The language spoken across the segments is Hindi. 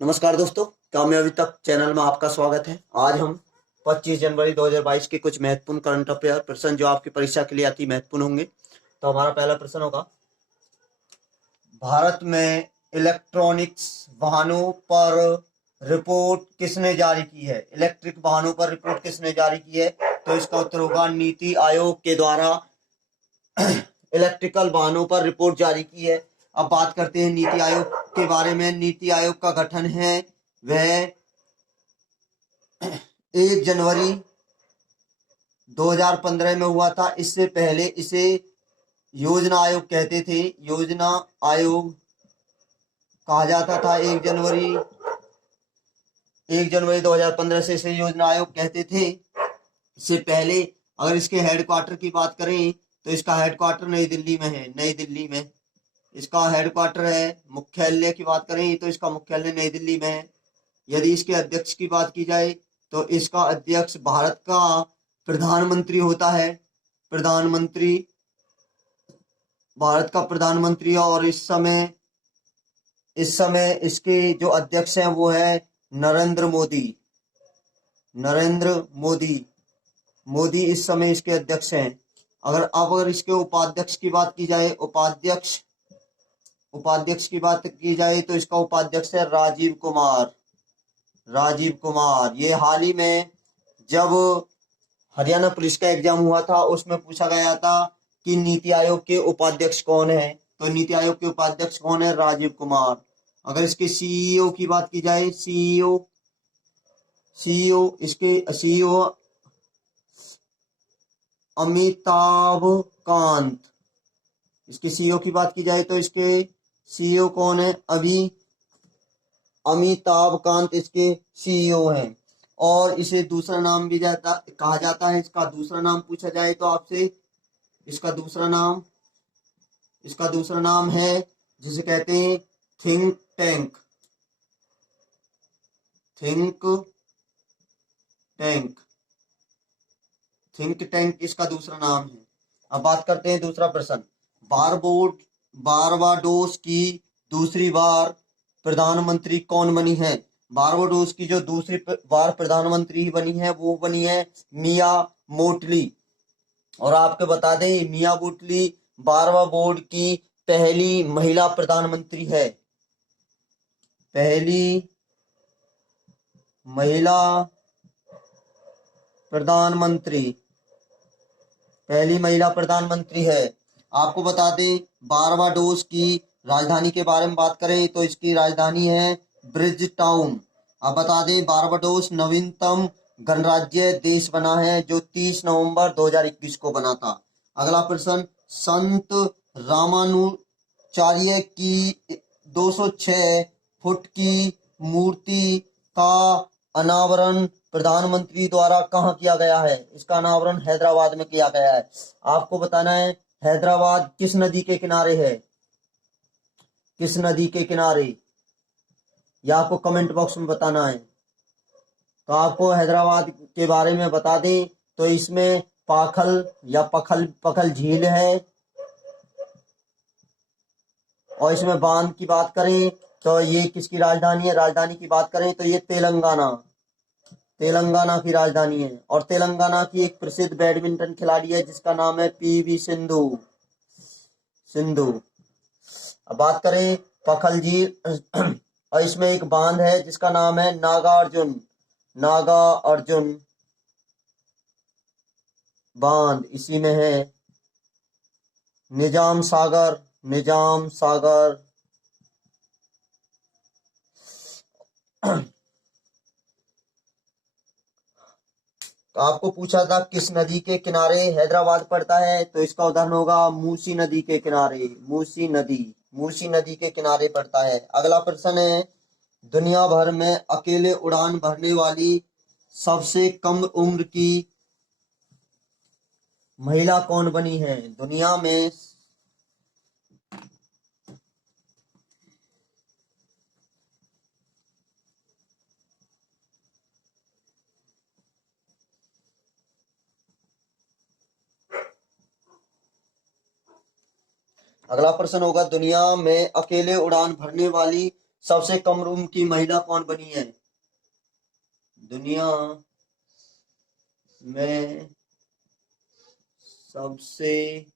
नमस्कार दोस्तों, कामयाबी तक चैनल में आपका स्वागत है। आज हम 25 जनवरी 2022 के कुछ महत्वपूर्ण करंट अफेयर प्रश्न जो आपकी परीक्षा के लिए अति महत्वपूर्ण होंगे। तो हमारा पहला प्रश्न होगा, भारत में इलेक्ट्रॉनिक्स वाहनों पर रिपोर्ट किसने जारी की है? इलेक्ट्रिक वाहनों पर रिपोर्ट किसने जारी की है? तो इसका उत्तर होगा नीति आयोग के द्वारा इलेक्ट्रिकल वाहनों पर रिपोर्ट जारी की है। अब बात करते हैं नीति आयोग के बारे में। नीति आयोग का गठन है वह 1 जनवरी 2015 में हुआ था। इससे पहले इसे योजना आयोग कहते थे। योजना आयोग कहा जाता था। 1 जनवरी 2015 से इसे योजना आयोग कहते थे। इससे पहले अगर इसके हेडक्वार्टर की बात करें तो इसका हेडक्वार्टर नई दिल्ली में है। नई दिल्ली में इसका हेडक्वार्टर है। मुख्यालय की बात करें तो इसका मुख्यालय नई दिल्ली में है। यदि इसके अध्यक्ष की बात की जाए तो इसका अध्यक्ष भारत का प्रधानमंत्री होता है। प्रधानमंत्री भारत का प्रधानमंत्री, और इस समय इसके जो अध्यक्ष हैं वो है नरेंद्र मोदी। नरेंद्र मोदी इस समय इसके अध्यक्ष हैं। अगर इसके उपाध्यक्ष की बात की जाए, उपाध्यक्ष की बात की जाए तो इसका उपाध्यक्ष है राजीव कुमार। ये हाल ही में जब हरियाणा पुलिस का एग्जाम हुआ था उसमें पूछा गया था कि नीति आयोग के उपाध्यक्ष कौन है, तो नीति आयोग के उपाध्यक्ष कौन है? राजीव कुमार। अगर इसके सीईओ की बात की जाए, इसके सीईओ अमिताभ कांत। इसके सीईओ की बात की जाए तो इसके सीईओ कौन है? अमिताभ कांत इसके सीईओ हैं। और इसे दूसरा नाम भी कहा जाता है। इसका दूसरा नाम पूछा जाए तो आपसे, इसका दूसरा नाम है जिसे कहते हैं थिंक टैंक। थिंक टैंक इसका दूसरा नाम है। अब बात करते हैं दूसरा प्रश्न। बारबाडोस की दूसरी बार प्रधानमंत्री कौन बनी है? बारबाडोस की जो दूसरी बार प्रधानमंत्री बनी है वो बनी है मिया मोटली। और आपको बता दें मिया मोटली बारबाडोस की पहली महिला प्रधानमंत्री है। पहली महिला प्रधानमंत्री है। आपको बता दें बारबाडोस की राजधानी के बारे में बात करें तो इसकी राजधानी है ब्रिज टाउन। अब बता दें बारबाडोस नवीनतम गणराज्य देश बना है जो 30 नवंबर 2021 को बना था। अगला प्रश्न, संत रामानुचार्य की 206 फुट की मूर्ति का अनावरण प्रधानमंत्री द्वारा कहाँ किया गया है? इसका अनावरण हैदराबाद में किया गया है। आपको बताना है हैदराबाद किस नदी के किनारे है? किस नदी के किनारे, या आपको कमेंट बॉक्स में बताना है। तो आपको हैदराबाद के बारे में बता दें तो इसमें पाखल या पखल झील है। और इसमें बांध की बात करें तो ये किसकी राजधानी है? राजधानी की बात करें तो ये तेलंगाना की राजधानी है। और तेलंगाना की एक प्रसिद्ध बैडमिंटन खिलाड़ी है जिसका नाम है पीवी सिंधु। अब बात करें पखल झील और इसमें एक बांध है जिसका नाम है नागा अर्जुन बांध, इसी में है। निजाम सागर तो आपको पूछा था किस नदी के किनारे हैदराबाद पड़ता है, तो इसका उदाहरण होगा मूसी नदी के किनारे। मूसी नदी के किनारे पड़ता है। अगला प्रश्न है, दुनिया भर में अकेले उड़ान भरने वाली सबसे कम उम्र की महिला कौन बनी है? दुनिया में अगला प्रश्न होगा, दुनिया में अकेले उड़ान भरने वाली सबसे कम उम्र की महिला कौन बनी है? दुनिया में सबसे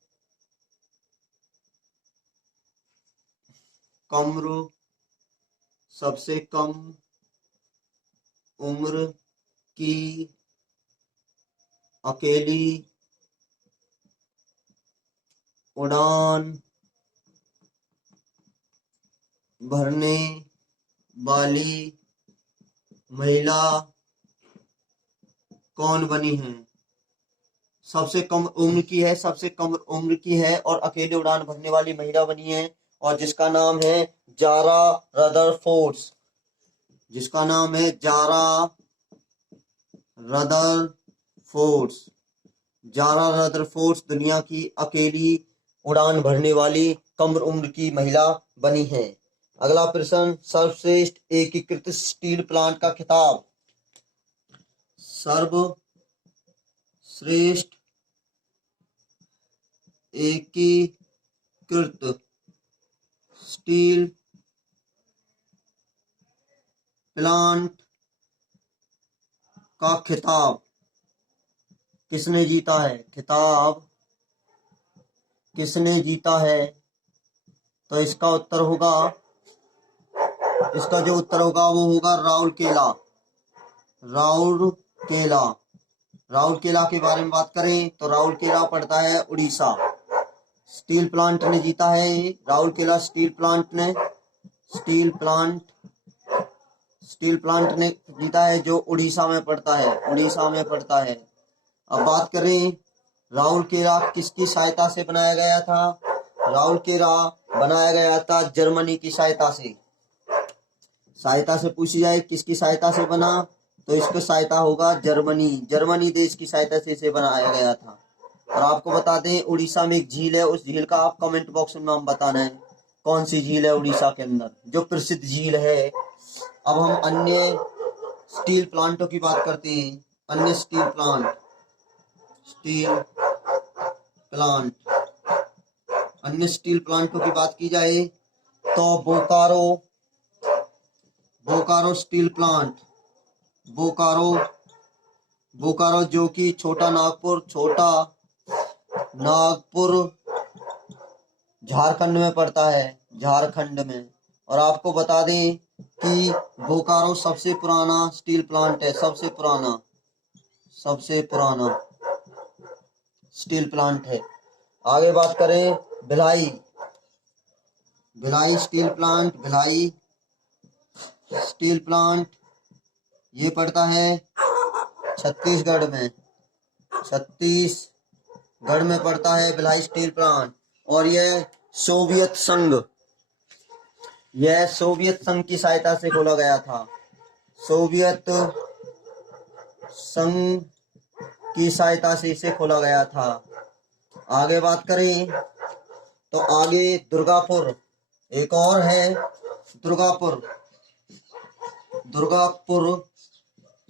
सबसे कम उम्र की अकेली उड़ान भरने वाली महिला कौन बनी है? सबसे कम उम्र की है, सबसे कम उम्र की है और अकेले उड़ान भरने वाली महिला बनी है, और जिसका नाम है जारा रदरफोर्ड। जिसका नाम है जारा रदरफोर्ड। जारा रदरफोर्ड दुनिया की अकेली उड़ान भरने वाली कम उम्र की महिला बनी है। अगला प्रश्न, सर्वश्रेष्ठ एकीकृत स्टील प्लांट का खिताब। सर्वश्रेष्ठ एकीकृत स्टील प्लांट का खिताब किसने जीता है? खिताब किसने जीता है? तो इसका जो उत्तर होगा वो होगा राउरकेला। राउरकेला के बारे में बात करें तो राउरकेला पड़ता है उड़ीसा। स्टील प्लांट ने जीता है राउरकेला स्टील प्लांट ने जीता है, जो उड़ीसा में पड़ता है। अब बात करें राउरकेला किसकी सहायता से बनाया गया था? राउरकेला बनाया गया था जर्मनी की सहायता से पूछी जाए किसकी सहायता से बना, तो इसका सहायता होगा जर्मनी देश की सहायता से इसे बनाया गया था। और आपको बता दें उड़ीसा में एक झील है, उस झील का आप कमेंट बॉक्स में नाम बताना है कौन सी झील है उड़ीसा के अंदर, जो प्रसिद्ध झील है। अब हम अन्य स्टील प्लांटों की बात करते हैं। अन्य स्टील प्लांटों की बात की जाए तो बोकारो स्टील प्लांट, बोकारो जो कि छोटा नागपुर झारखंड में पड़ता है, और आपको बता दें कि बोकारो सबसे पुराना स्टील प्लांट है, सबसे पुराना स्टील प्लांट है। आगे बात करें भिलाई स्टील प्लांट, ये पड़ता है छत्तीसगढ़ में पड़ता है भिलाई स्टील प्लांट। और यह सोवियत संघ की सहायता से खोला गया था। सोवियत संघ की सहायता से इसे खोला गया था। आगे बात करें तो आगे दुर्गापुर, एक और है दुर्गापुर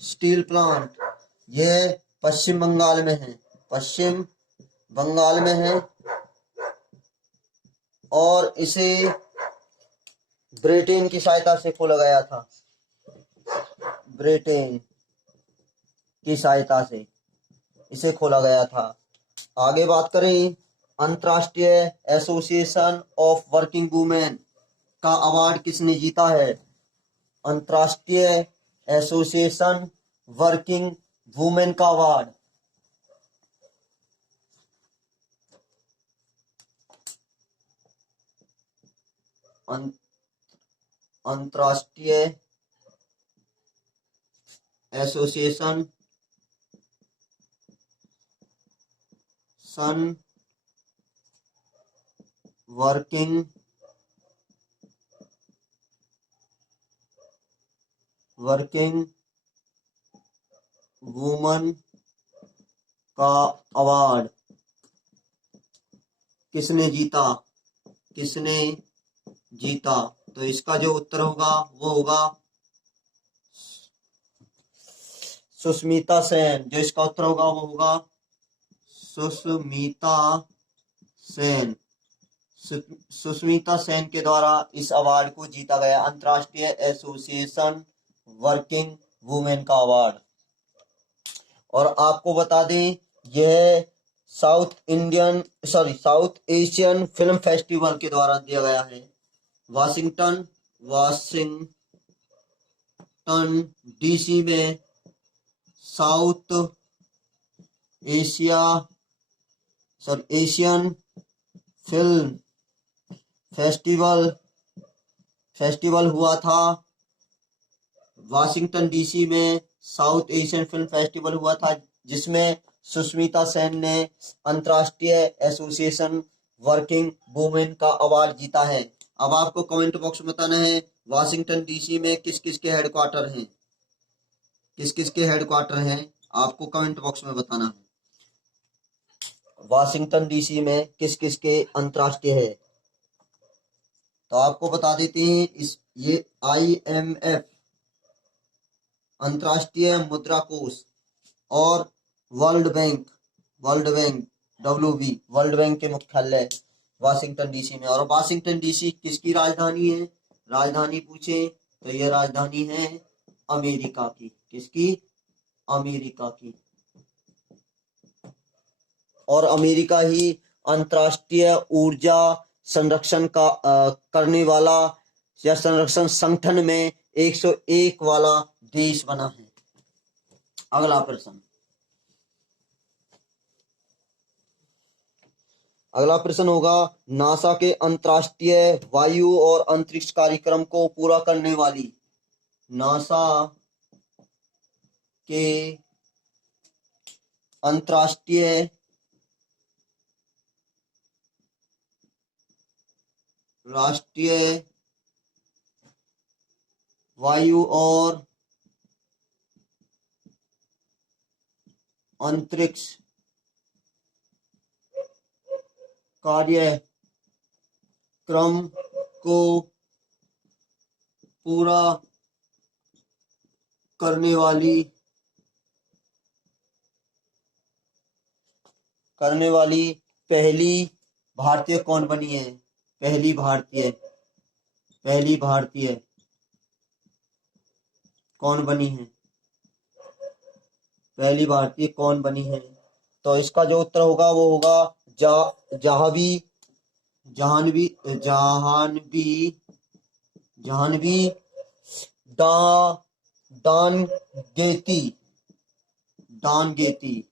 स्टील प्लांट, यह पश्चिम बंगाल में है और इसे ब्रिटेन की सहायता से खोला गया था। ब्रिटेन की सहायता से इसे खोला गया था। आगे बात करें अंतर्राष्ट्रीय एसोसिएशन ऑफ वर्किंग वुमेन का अवार्ड किसने जीता है? अंतर्राष्ट्रीय एसोसिएशन वर्किंग वुमेन का अवार्ड अंतर्राष्ट्रीय एसोसिएशन वर्किंग वुमन का अवार्ड किसने जीता? तो इसका जो उत्तर होगा वो होगा सुष्मिता सेन। जो इसका उत्तर होगा वो होगा सुष्मिता सेन। सुष्मिता सेन के द्वारा इस अवार्ड को जीता गया? अंतर्राष्ट्रीय एसोसिएशन वर्किंग वुमेन का अवार्ड। और आपको बता दें, यह साउथ एशियन फिल्म फेस्टिवल के द्वारा दिया गया है। वाशिंगटन डीसी में साउथ एशियन फिल्म फेस्टिवल हुआ था। वाशिंगटन डीसी में साउथ एशियन फिल्म फेस्टिवल हुआ था, जिसमें सुष्मिता सेन ने अंतर्राष्ट्रीय एसोसिएशन वर्किंग वुमेन का अवार्ड जीता है। अब आपको कमेंट बॉक्स में बताना है, वाशिंगटन डीसी में किस किस के हेडक्वार्टर हैं? किस किस के हेडक्वार्टर हैं आपको कमेंट बॉक्स में बताना है। वाशिंगटन डीसी में किस किस के अंतर्राष्ट्रीय है? तो आपको बता देते हैं, ये IMF अंतर्राष्ट्रीय मुद्रा कोष और world bank WB world bank के मुख्यालय वाशिंगटन डीसी में। और वाशिंगटन डीसी किसकी राजधानी है? राजधानी पूछे तो यह राजधानी है अमेरिका की। किसकी? अमेरिका की। और अमेरिका ही अंतर्राष्ट्रीय ऊर्जा संरक्षण का करने वाला या संरक्षण संगठन में 101 वाला देश बना है। अगला प्रश्न होगा, नासा के अंतर्राष्ट्रीय वायु और अंतरिक्ष कार्यक्रम को पूरा करने वाली नासा के अंतर्राष्ट्रीय वायु और अंतरिक्ष कार्यक्रम को पूरा करने वाली पहली भारतीय कौन बनी है? पहली भारतीय कौन बनी है? पहली भारतीय कौन बनी है? तो इसका जो उत्तर होगा वो होगा जाह्नवी डानगेती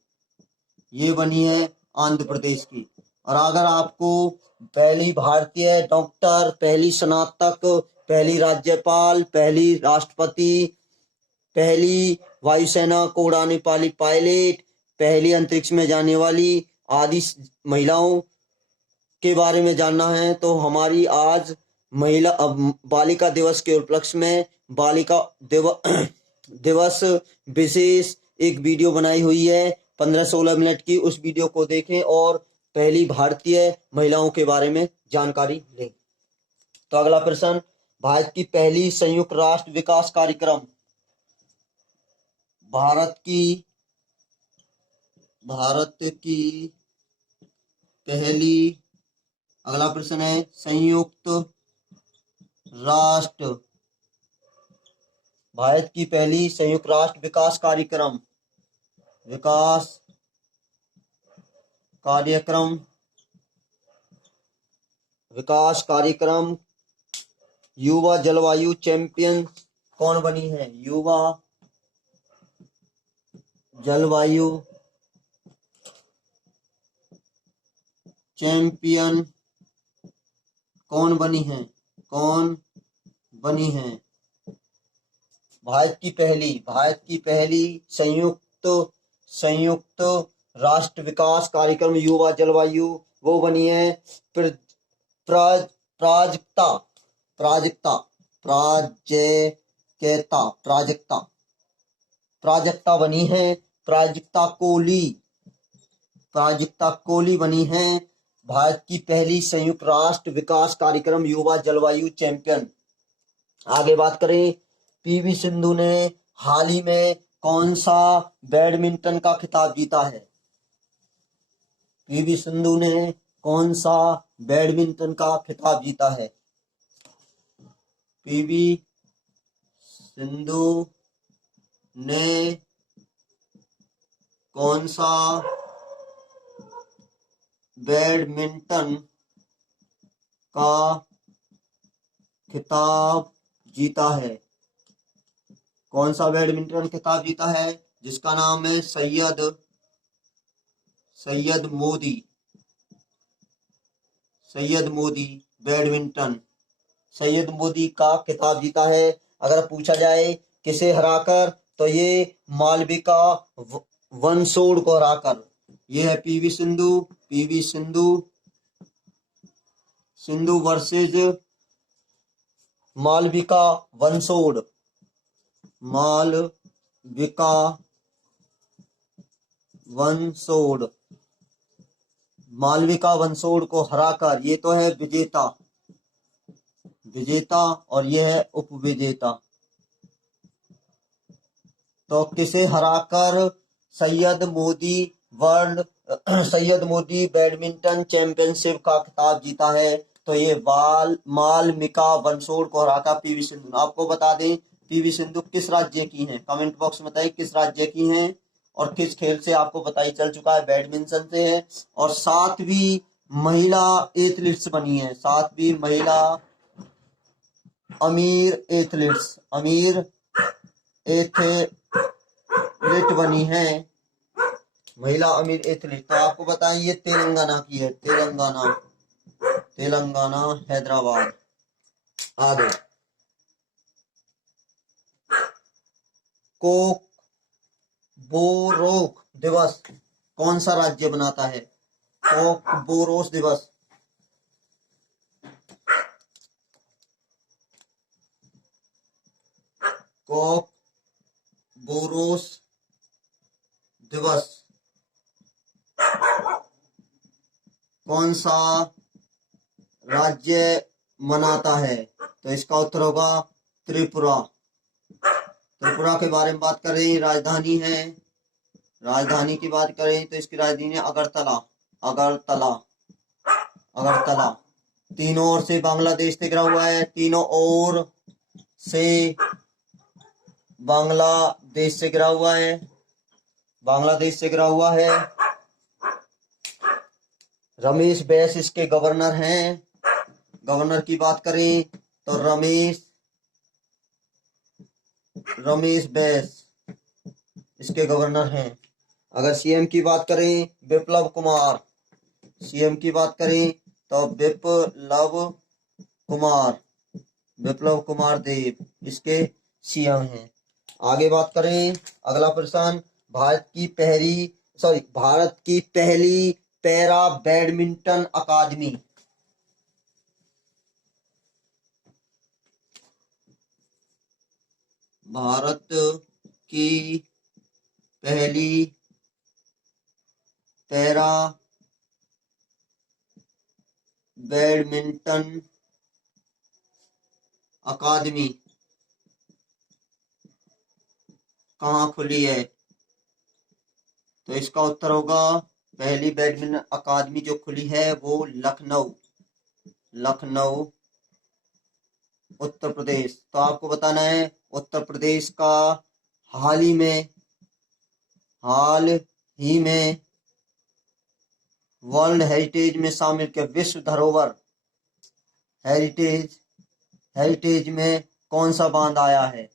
ये बनी है आंध्र प्रदेश की। और अगर आपको पहली भारतीय डॉक्टर, पहली स्नातक, पहली राज्यपाल, पहली राष्ट्रपति, पहली वायुसेना को उड़ाने वाली पायलट, पहली अंतरिक्ष में जाने वाली आदि महिलाओं के बारे में जानना है, तो हमारी आज बालिका दिवस के उपलक्ष्य में बालिका दिवस विशेष एक वीडियो बनाई हुई है 15-16 मिनट की। उस वीडियो को देखें और पहली भारतीय महिलाओं के बारे में जानकारी लें। तो अगला प्रश्न, भारत की पहली संयुक्त राष्ट्र विकास कार्यक्रम भारत की पहली, अगला प्रश्न है, भारत की पहली संयुक्त राष्ट्र विकास कार्यक्रम युवा जलवायु चैंपियन कौन बनी है? युवा जलवायु चैंपियन कौन बनी है? भारत की पहली संयुक्त राष्ट्र विकास कार्यक्रम युवा जलवायु वो बनी है प्राजक्ता बनी है। प्राजक्ता कोली बनी है भारत की पहली संयुक्त राष्ट्र विकास कार्यक्रम युवा जलवायु चैंपियन। आगे बात करें, पीवी सिंधु ने हाल ही में कौन सा बैडमिंटन का खिताब जीता है? पीवी सिंधु ने कौन सा बैडमिंटन का खिताब जीता है? पीवी सिंधु ने कौन सा बैडमिंटन का खिताब जीता है? कौन सा बैडमिंटन खिताब जीता है जिसका नाम है सैयद मोदी बैडमिंटन सैयद मोदी का खिताब जीता है। अगर पूछा जाए किसे हराकर, तो ये मालविका वनसोड़ को हराकर। ये है सिंधु वर्सेस मालविका वनसोड़ मालविका वनसोड़ मालविका वनसोड़ को हराकर। ये तो है विजेता और ये है उपविजेता। तो किसे हराकर सैयद मोदी बैडमिंटन चैंपियनशिप का खिताब जीता है? तो ये मालविका वनसोड़ को हराकर पीवी सिंधु ने। आपको बता दें पीवी सिंधु किस राज्य की हैं? कमेंट बॉक्स में बताइए किस राज्य की हैं और किस खेल से। आपको पता ही चल चुका है, बैडमिंटन से है। और 7वीं महिला एथलीट्स बनी है, 7वीं महिला अमीर एथलीट बनी है, महिला अमीर एथलीट। तो आपको बताएं ये तेलंगाना की है, तेलंगाना हैदराबाद। आगे कोकबोरोक दिवस कौन सा राज्य बनाता है? कोकबोरोस दिवस कोकबोरोस दिवस कौन सा राज्य मनाता है? तो इसका उत्तर होगा त्रिपुरा के बारे में बात करें, राजधानी की बात करें तो इसकी राजधानी है अगरतला। तीनों ओर से बांग्लादेश से घिरा हुआ है, तीनों ओर से बांग्लादेश से घिरा हुआ है। रमेश बैस इसके गवर्नर हैं। गवर्नर की बात करें तो रमेश बैस इसके गवर्नर हैं। अगर सीएम की बात करें विप्लव कुमार देव इसके सीएम हैं। आगे बात करें, अगला प्रश्न, भारत की पहली पैरा बैडमिंटन अकादमी। भारत की पहली पैरा बैडमिंटन अकादमी कहाँ खुली है? तो इसका उत्तर होगा पहली बैडमिंटन अकादमी जो खुली है वो लखनऊ उत्तर प्रदेश। तो आपको बताना है उत्तर प्रदेश का हाल ही में वर्ल्ड हेरिटेज में शामिल किया, विश्व धरोहर हेरिटेज में कौन सा बांध आया है?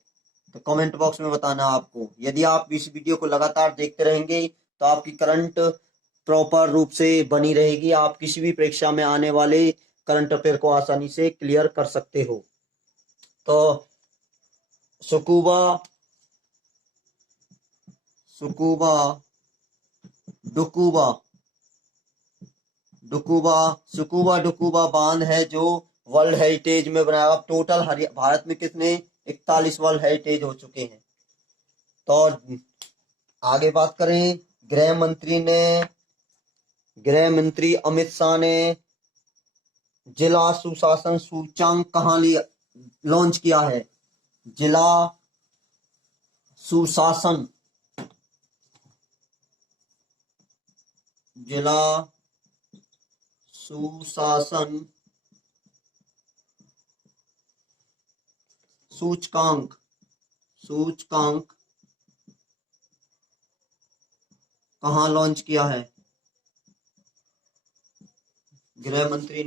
तो कमेंट बॉक्स में बताना आपको। यदि आप इस वीडियो को लगातार देखते रहेंगे तो आपकी करंट प्रॉपर रूप से बनी रहेगी, आप किसी भी परीक्षा में आने वाले करंट अफेयर को आसानी से क्लियर कर सकते हो। तो सुकुबा डुकुबा बांध है जो वर्ल्ड हेरिटेज में बनाया। अब टोटल भारत में कितने 41 वर्ल्ड हेरिटेज हो चुके हैं। तो आगे बात करें, गृह मंत्री अमित शाह ने जिला सुशासन सूचकांक कहाँ लॉन्च किया है? जिला सुशासन सुशासन सूचकांक कहाँ लॉन्च किया है? गृह मंत्री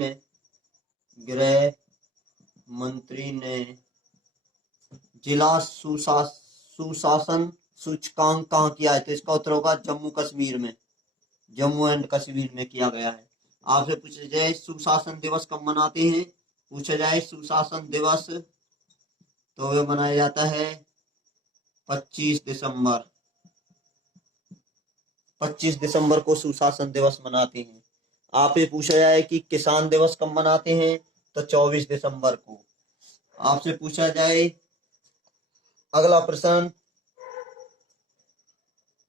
ने जिला सुशासन सूचकांक कहाँ किया है? तो इसका उत्तर होगा जम्मू एंड कश्मीर में किया गया है। आपसे पूछा जाए सुशासन दिवस कब मनाते हैं? पूछा जाए सुशासन दिवस तो वह मनाया जाता है 25 दिसंबर। 25 दिसंबर को सुशासन दिवस मनाते हैं। आपसे पूछा जाए कि किसान दिवस कब मनाते हैं? तो 24 दिसंबर को। आपसे पूछा जाए अगला प्रश्न,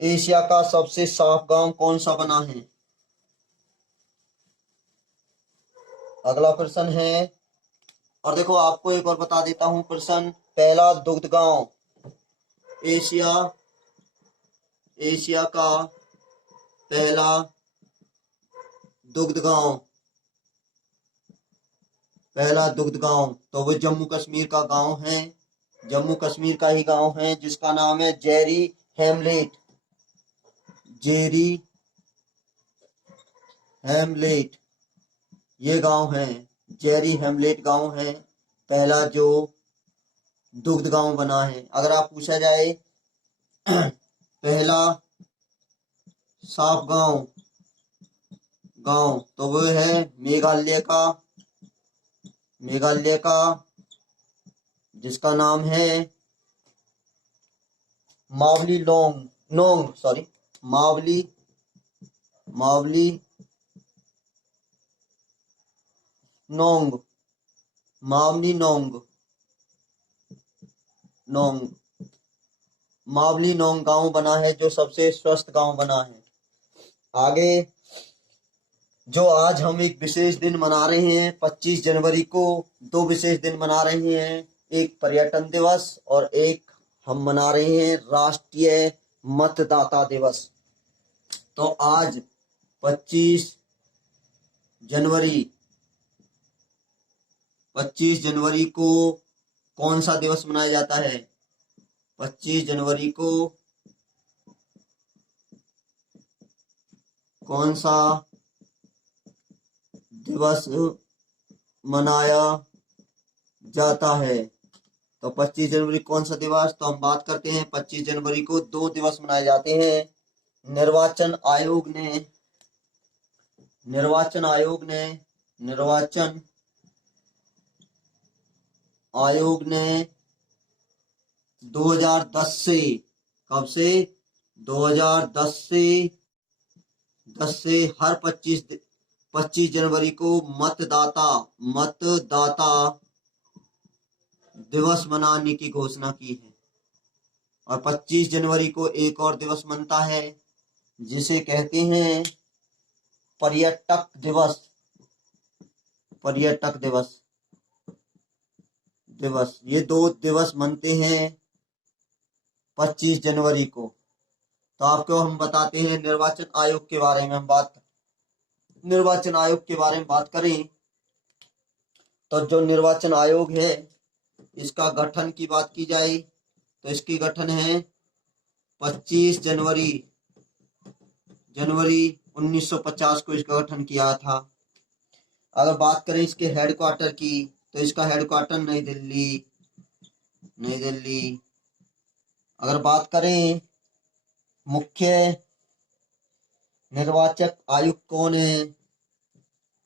एशिया का सबसे साफ गांव कौन सा बना है? अगला प्रश्न है, और देखो आपको एक और बता देता हूं प्रश्न, पहला दुग्ध गांव एशिया का पहला दुग्ध गांव तो वो जम्मू कश्मीर का गांव है, जम्मू कश्मीर का ही गांव है जिसका नाम है जेरी हेमलेट। ये गांव है, जेरी हेमलेट गांव है पहला जो दुग्ध गांव बना है। अगर आप पूछा जाए पहला साफ गांव तो वो है मेघालय का जिसका नाम है मावली नोंग गांव बना है जो सबसे स्वस्थ गांव बना है। आगे जो आज हम एक विशेष दिन मना रहे हैं 25 जनवरी को, दो विशेष दिन मना रहे हैं, एक पर्यटन दिवस और एक हम मना रहे हैं राष्ट्रीय मतदाता दिवस। तो आज 25 जनवरी को कौन सा दिवस मनाया जाता है? 25 जनवरी को कौन सा दिवस मनाया जाता है? तो 25 जनवरी कौन सा दिवस? तो हम बात करते हैं 25 जनवरी को दो दिवस मनाए जाते हैं। निर्वाचन आयोग ने 2010 से, कब से? 2010 से हर 25 जनवरी को मतदाता दिवस मनाने की घोषणा की है। और 25 जनवरी को एक और दिवस मनता है जिसे कहते हैं पर्यटक दिवस। ये दो दिवस मनते हैं 25 जनवरी को। तो आपको हम बताते हैं निर्वाचन आयोग के बारे में बात करें तो जो निर्वाचन आयोग है इसका गठन की बात की जाए तो इसकी गठन है 25 जनवरी 1950 को इसका गठन किया था। अगर बात करें इसके हेडक्वार्टर की तो इसका हेडक्वार्टर नई दिल्ली। अगर बात करें मुख्य निर्वाचक आयुक्त कौन है?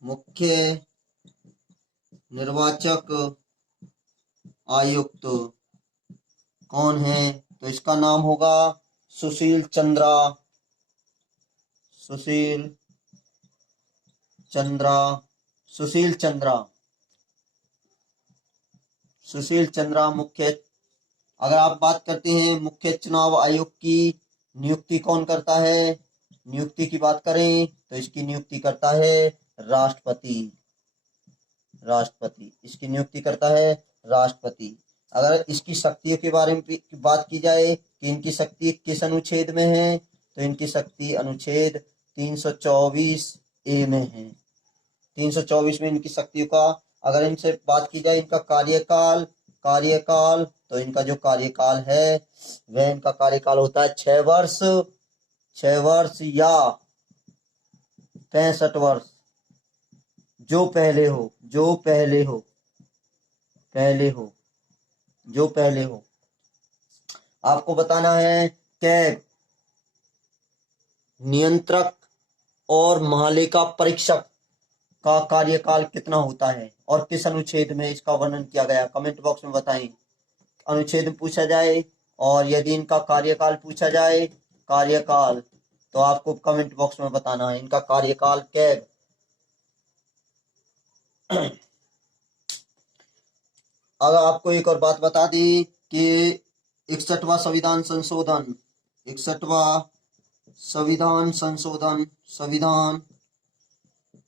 मुख्य निर्वाचक आयुक्त कौन है? तो इसका नाम होगा सुशील चंद्रा मुख्य। अगर आप बात करते हैं मुख्य चुनाव आयोग की नियुक्ति कौन करता है? नियुक्ति की बात करें तो इसकी नियुक्ति करता है राष्ट्रपति। इसकी नियुक्ति करता है राष्ट्रपति। अगर इसकी शक्तियों के बारे में बात की जाए कि इनकी शक्ति किस अनुच्छेद में है तो इनकी शक्ति अनुच्छेद 324A में है। 324 में इनकी शक्तियों का अगर इनसे बात की जाए, इनका कार्यकाल तो इनका जो कार्यकाल है वह इनका कार्यकाल होता है 6 वर्ष, 6 वर्ष या 65 वर्ष, जो पहले हो, जो पहले हो, जो पहले हो। आपको बताना है कैग नियंत्रक और महालेखा परीक्षक का कार्यकाल कितना होता है और किस अनुच्छेद में इसका वर्णन किया गया, कमेंट बॉक्स में बताएं। अनुच्छेद में पूछा जाए और यदि इनका कार्यकाल पूछा जाए, कार्यकाल, तो आपको कमेंट बॉक्स में बताना है इनका कार्यकाल कैग। अगर आपको एक और बात बता दी कि 61वां संविधान संशोधन, 61वां संविधान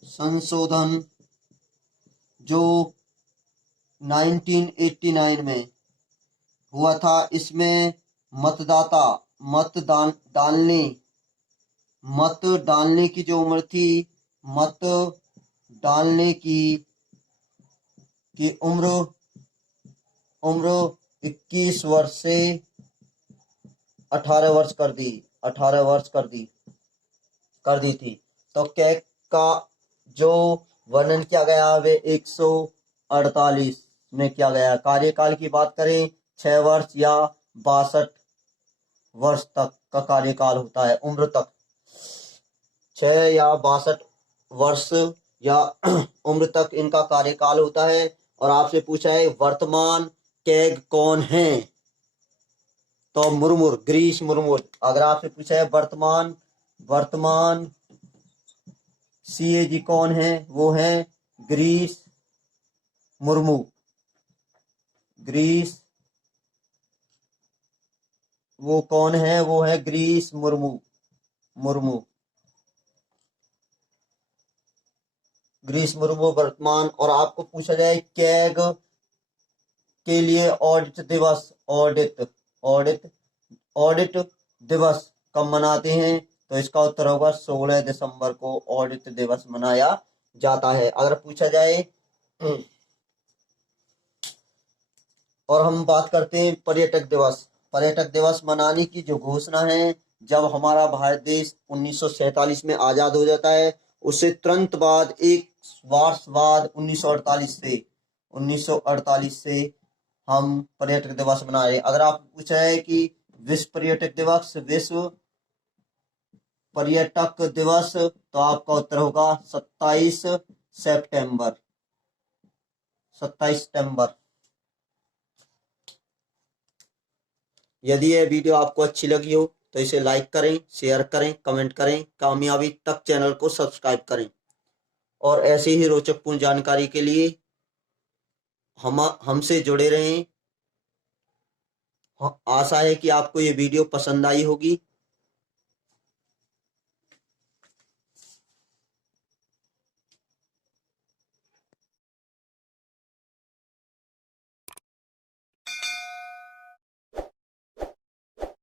संशोधन जो 1989 में हुआ था, इसमें मत डालने की जो उम्र थी, मत डालने की उम्र 21 वर्ष से 18 वर्ष कर दी, 18 वर्ष कर दी थी। तो कैग का जो वर्णन किया गया वे 148 में किया गया। कार्यकाल की बात करें 6 वर्ष या 62 वर्ष तक का कार्यकाल होता है, उम्र तक 6 या 62 वर्ष या उम्र तक इनका कार्यकाल होता है। और आपसे पूछा है वर्तमान कैग कौन है, तो मुर्मू, गिरीश मुर्मू। अगर आपसे पूछा है वर्तमान सीएजी कौन है, वो है गिरीश मुर्मू, वो कौन है, वो है गिरीश मुर्मू, गिरीश मुर्मू वर्तमान। और आपको पूछा जाए कैग के लिए ऑडिट दिवस कब मनाते हैं, तो इसका उत्तर होगा 16 दिसंबर को ऑडिट दिवस मनाया जाता है। अगर पूछा जाए और हम बात करते हैं पर्यटक दिवस मनाने की जो घोषणा है, जब हमारा भारत देश 1947 में आजाद हो जाता है, उससे तुरंत बाद एक वर्ष बाद 1948 से हम पर्यटक दिवस मना रहे हैं। अगर आप पूछा है कि विश्व पर्यटक दिवस, तो आपका उत्तर होगा 27 सितंबर। यदि यह वीडियो आपको अच्छी लगी हो तो इसे लाइक करें, शेयर करें, कमेंट करें, कामयाबी तक चैनल को सब्सक्राइब करें। और ऐसे ही रोचकपूर्ण जानकारी के लिए हमसे जुड़े रहें। आशा है कि आपको ये वीडियो पसंद आई होगी।